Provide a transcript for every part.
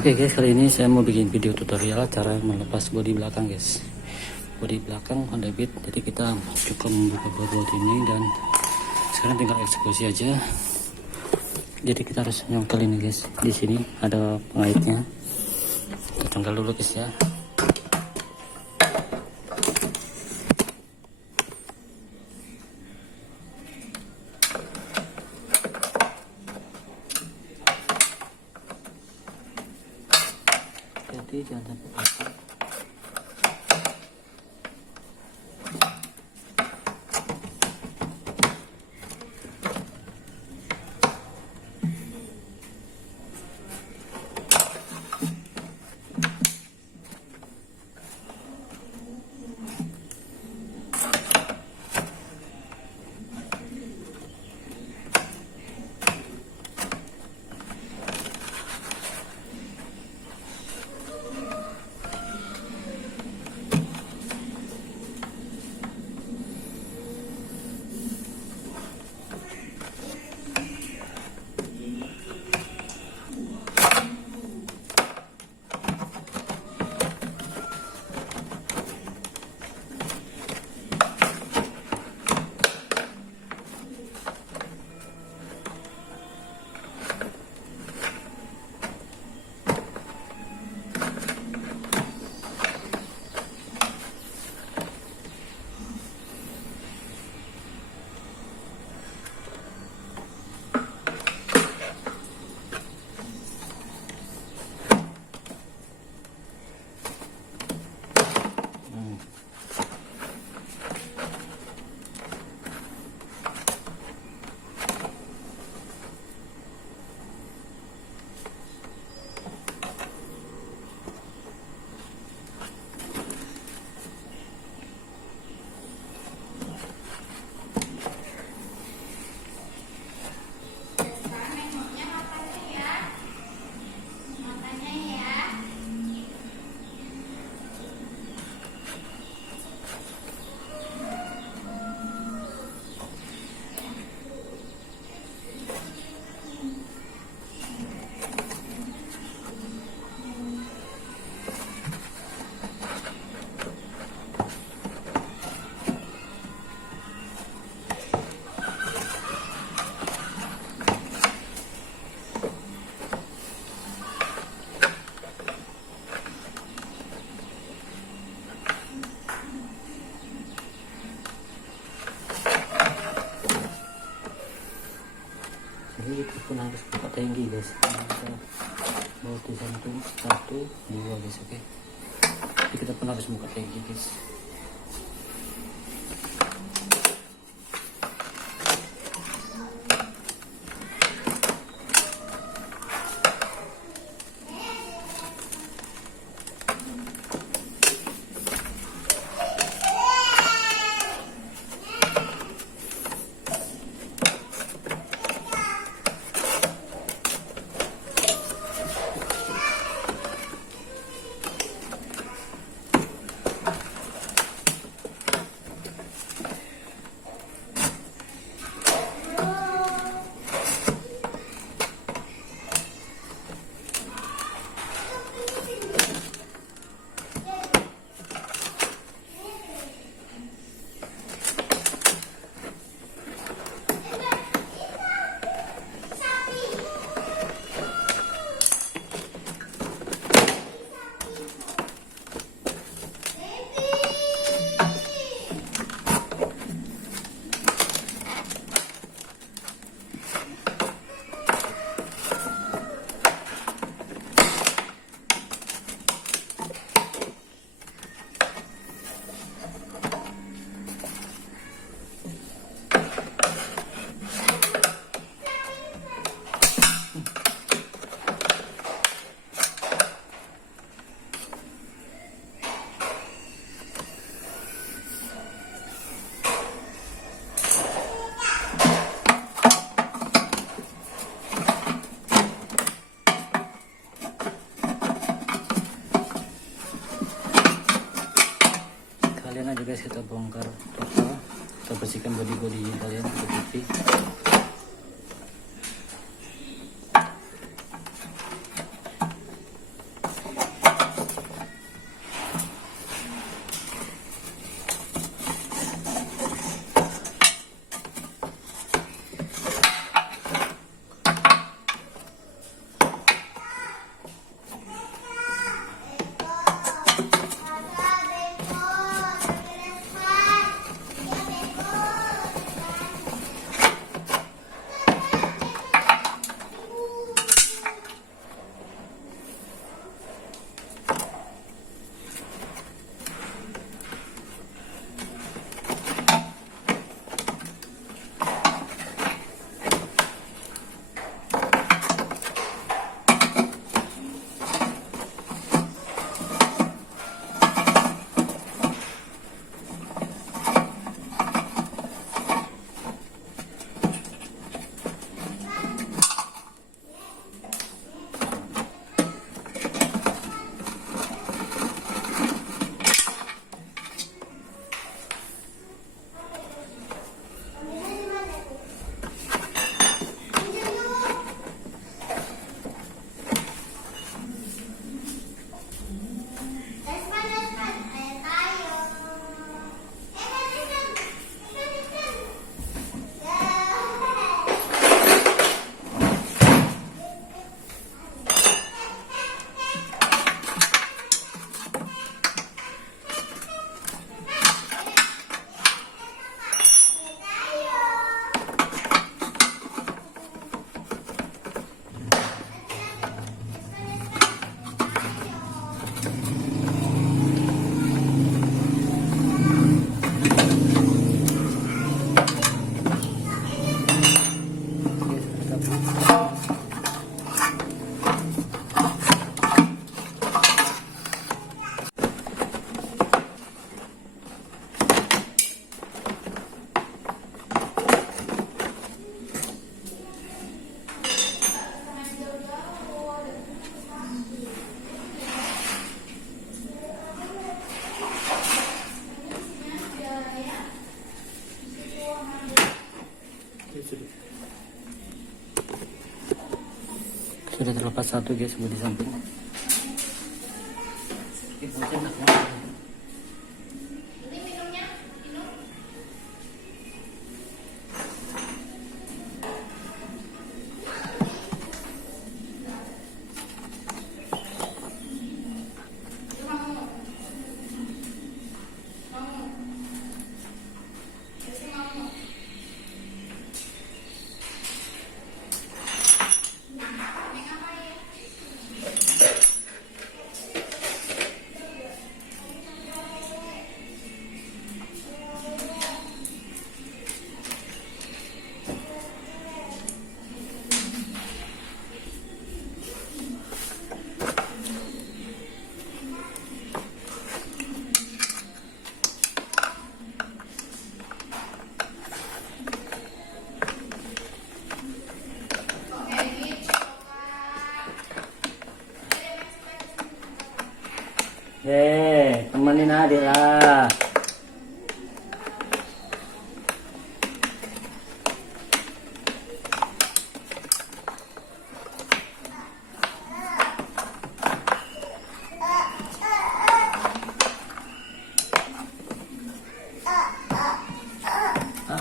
Oke guys, kali ini saya mau bikin video tutorial cara melepas bodi belakang guys. Bodi belakang Honda Beat. Jadi kita cukup membuka bodi ini dan sekarang tinggal eksekusi aja. Jadi kita harus nyongkel ini guys. Di sini ada pengaitnya. Kita congkel dulu guys ya. Jadi jangan sampai patah. Jadi kita pun harus buka tinggi guys. Kita bawa di satu, dua guys, oke. Jadi kita pun harus buka tinggi guys. Guys, kita bongkar total, kita bersihkan bodi-bodi kalian ke TV. sudah terlepas satu guys, di samping. Temenin adik lah.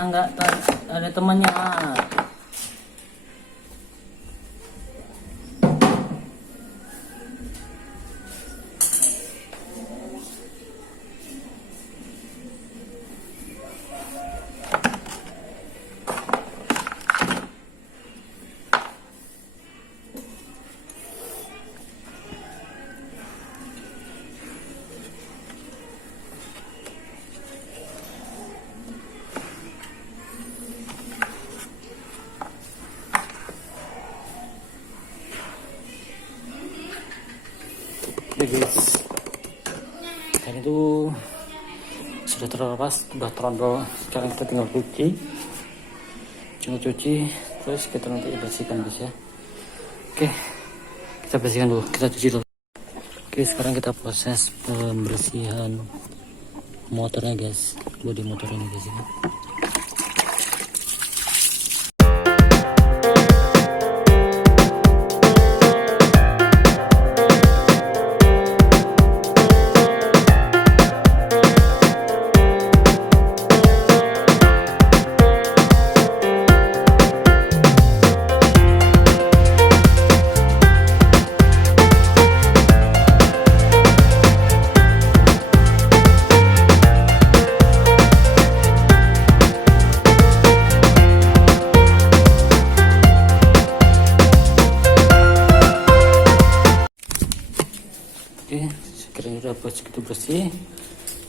Enggak ada temannya. Oke guys, dan itu sudah terlepas, sudah terondol. Sekarang kita tinggal cuci, terus kita nanti bersihkan guys ya. Oke, kita bersihkan dulu, kita cuci dulu. Oke, sekarang kita proses pembersihan motornya guys, bodi motor ini guys ya. Oke, sekiranya udah begitu bersih,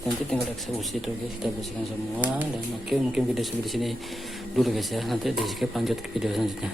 nanti tinggal eksekusi itu guys, kita bersihkan semua. Dan oke, mungkin video sampai di sini dulu guys ya, nanti di skip lanjut ke video selanjutnya.